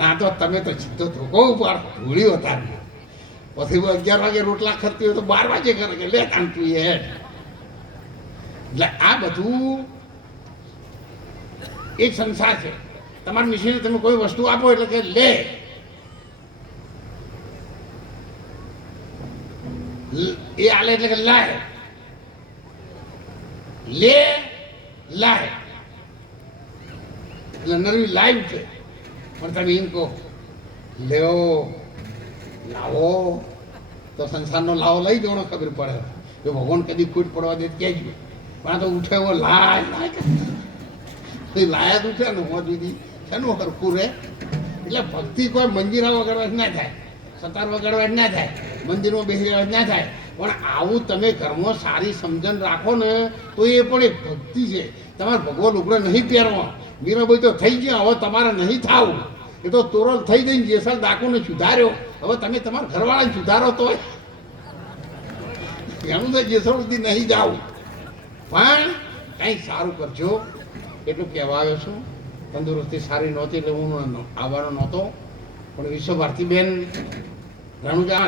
આ તો તમે તો સીધો ધોકો ઉપર ભૂલ્યો હતા. પછી 11 વાગે રોટલા ખરતી હોય તો 12 વાગે કરે કે લે તાન તું એ. એટલે આ બધું એક સંસાર છે. તમારી મિશીને તમે કોઈ વસ્તુ આપો એટલે કે લે, એ આલે એટલે કે લાય, લે લાય, એટલે નરવી લાઈવ છે. પણ તમે એમ કહો લેવો લાવો તો સંસારનો લાવો લઈ જવાનો ખબર પડે. જો ભગવાન કદી ખૂટ પડવા દે કહેજો. પણ આ તો ઉઠે એવો લાય લાય લાયા જ ઉઠે ને હું દીદી શેનું હરખું રહે. એટલે ભક્તિ કોઈ મંજીરા વગાડવા જ ના થાય, સતાર વગાડવા જ ના થાય, મંદિરમાં બેસી રહેવા જ ના થાય. પણ આવું તમે ઘરમાં સારી સમજણ રાખો ને તો એ પણ એક ભક્તિ છે. તમારે ભગવાન લુગડો નહીં પહેરવા, મીરાબાઈ તો થઈ ગયા, હવે તમારે નહીં થાવું. એ તો તોરલ થઈ જઈને જેસલ ડાકુને સુધાર્યો, હવે તમે તમારા ઘરવાળાને સુધારો તો એનું તો જેસલ સુધી નહીં જાવું. પણ કંઈક સારું કરજો એટલું કહેવા આવ્યો છું. તંદુરસ્તી સારી નહોતી એટલે હું આવવાનો નહોતો. પણ વિશ્વ ભારતીબેન રણુજા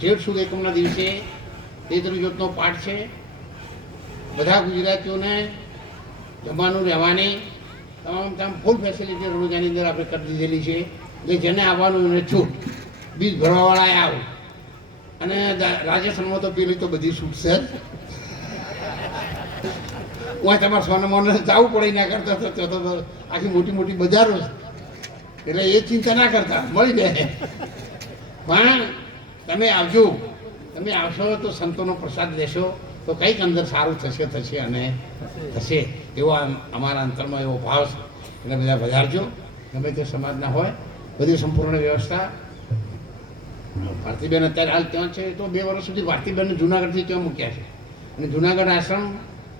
જેઠ સુદ એકમના દિવસે તેત્રી જ્યોતનો પાઠ છે. બધા ગુજરાતીઓને જમવાનું રહેવાની તમામ ફૂલ ફેસિલિટી રણુજાની અંદર આપણે કરી દીધેલી છે. એટલે જેને આવવાનું એને છૂટ, બીજ ભરવાવાળાએ આવ. અને રાજસ્થાનમાં તો પેલી તો બધી છૂટ છે જ. હું તમારે સોનામાં જવું પડે ના કરતા તો આખી મોટી મોટી બજારો છે. એટલે એ ચિંતા ના કરતા મળી જાય. પણ તમે આવજો, તમે આવશો તો સંતોનો પ્રસાદ લેશો તો કંઈક અંદર સારું થશે અને થશે એવો અમારા અંતરમાં એવો ભાવ છે. એટલે બધા વધારજો, ગમે તે સમાજના હોય. બધી સંપૂર્ણ વ્યવસ્થા ભારતીબેન અત્યારે હાલ ત્યાં છે. તો 2 વર્ષ સુધી ભારતીબેનને જુનાગઢથી ત્યાં મૂક્યા છે. અને જુનાગઢ આશ્રમ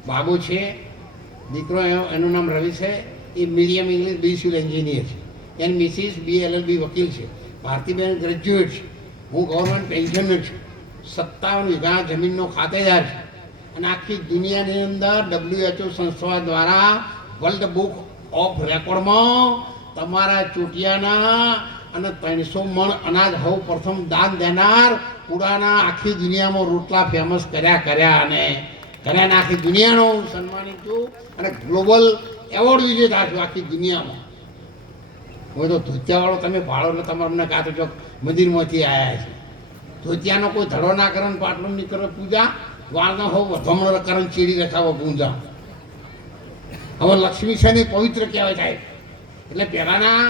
બાબુ છે, દીકરો એનું નામ રવિ છે, એ મીડિયમ ઇંગ્લિશ બી સિવિલ એન્જિનિયર છે. એની મિસિસ BLLB વકીલ છે. ભારતીબેન ગ્રેજ્યુએટ છે. હું ગવર્મેન્ટ પેન્શનર છું. 57 વીઘા જમીનનો ખાતેદાર છે. અને આખી દુનિયાની અંદર WHO સંસ્થા દ્વારા વર્લ્ડ બુક ઓફ રેકોર્ડમાં તમારા ચૂંટિયાના અને 300 મણ અનાજ હવે પ્રથમ દાન દેનાર પુરાના આખી દુનિયામાં રોટલા ફેમસ કર્યા અને આખી દુનિયાનો હું સન્માનિત છું અને ગ્લોબલ એવોર્ડ વિજેતા છું આખી દુનિયામાં. હું તો ધોતિયાવાળો તમે ભાડો એટલે તમારે અમને કાં તો ચોક મંદિરમાંથી આવ્યા છે. ધોતિયાનો કોઈ ધડો ના કરે, પાટલું નહીં કરે પૂજા, વાળનો હોવ વધમણો કરે, ચીડી રખાવો પૂંજા. હવે લક્ષ્મી છે ને પવિત્ર કહેવાય સાહેબ. એટલે પહેલાંના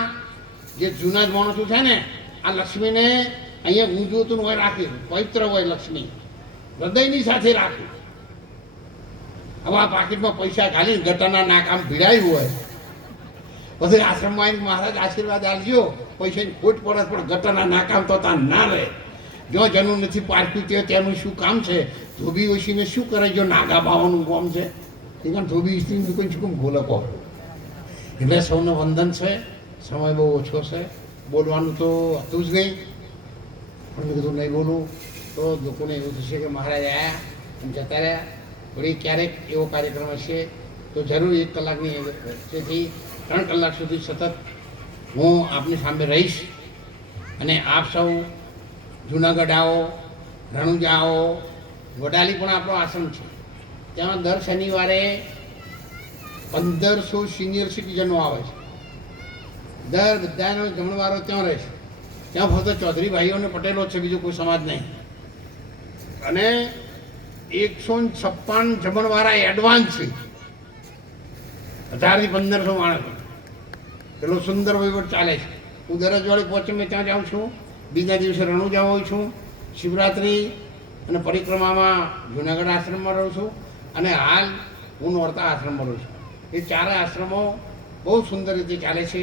જે જૂના જ માણસો છે ને આ લક્ષ્મીને અહીંયા ઊંધું હતું હોય રાખ્યું, પવિત્ર હોય લક્ષ્મી, હૃદયની સાથે રાખ્યું. હવે આ પાકીટમાં પૈસા ઘાલીને ગટરના નાકામ ભીડાયું હોય, પછી આશ્રમમાં આવીને મહારાજ આશીર્વાદ આપજો, પૈસાની ખોટ પડે પણ ગટરના નાકામ તો ત્યાં ના રહે. જો જેનું નથી પારખ્યું તે તેનું શું કામ છે? ધોબી ઓછીને શું કરે જો નાગા બાવાનું કામ છે? એ કારણ ધોબી સ્ત્રીની દુકાન શું ભૂલે કહો. એટલે સૌને વંદન છે. સમય બહુ ઓછો છે, બોલવાનું તો હતું જ નહીં. પણ મેં કીધું નહીં બોલું તો લોકોને એવું થશે કે મહારાજ આવ્યા અને જતા રહ્યા. વળી ક્યારેક એવો કાર્યક્રમ હશે તો જરૂર 1 કલાકની વચ્ચેથી 3 કલાક સુધી સતત હું આપની સામે રહીશ. અને આપ સૌ જુનાગઢ આવો, રણુજા આવો, વડાલી પણ આપણો આશ્રમ છે. ત્યાં દર શનિવારે 1500 સિનિયર સિટીઝનો આવે છે. દર બધાનો જમણવારો ત્યાં રહેશે. ત્યાં ફક્ત ચૌધરી ભાઈઓ અને પટેલો છે, બીજો કોઈ સમાજ નહીં. અને 156 જમણવારા એડવાન્સ છે. 1000 થી 1500 માણસો. પેલો સુંદર વહીવટ ચાલે છે. હું દરરોજ વાળી પહોંચે મેં ત્યાં જાઉં છું. બીજા દિવસે રણુજા હોઉં છું. શિવરાત્રિ અને પરિક્રમામાં જુનાગઢ આશ્રમમાં રહું છું. અને હાલ હું નોરતા આશ્રમમાં રહું છું. એ 4 આશ્રમો બહુ સુંદર રીતે ચાલે છે.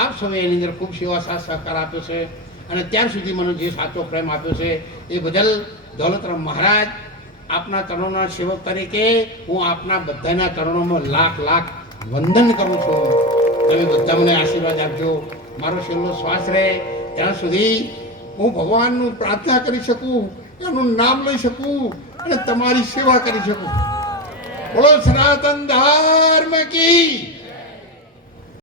આપ સૌએ એની અંદર ખૂબ સેવા સાથ સહકાર આપ્યો છે. અને ત્યાર સુધી મને જે સાચો પ્રેમ આપ્યો છે એ બદલ દોલતરામ મહારાજ આપના ચરણોના સેવક તરીકે હું આપના બધાના ચરણોમાં લાખ વંદન કરું છું. તમે બધા મને આશીર્વાદ આપજો. મારો છેલ્લો શ્વાસ રહે ત્યાં સુધી હું ભગવાનનું પ્રાર્થના કરી શકું, એનું નામ લઈ શકું અને તમારી સેવા કરી શકું. બોલો સનાતન ધર્મ કી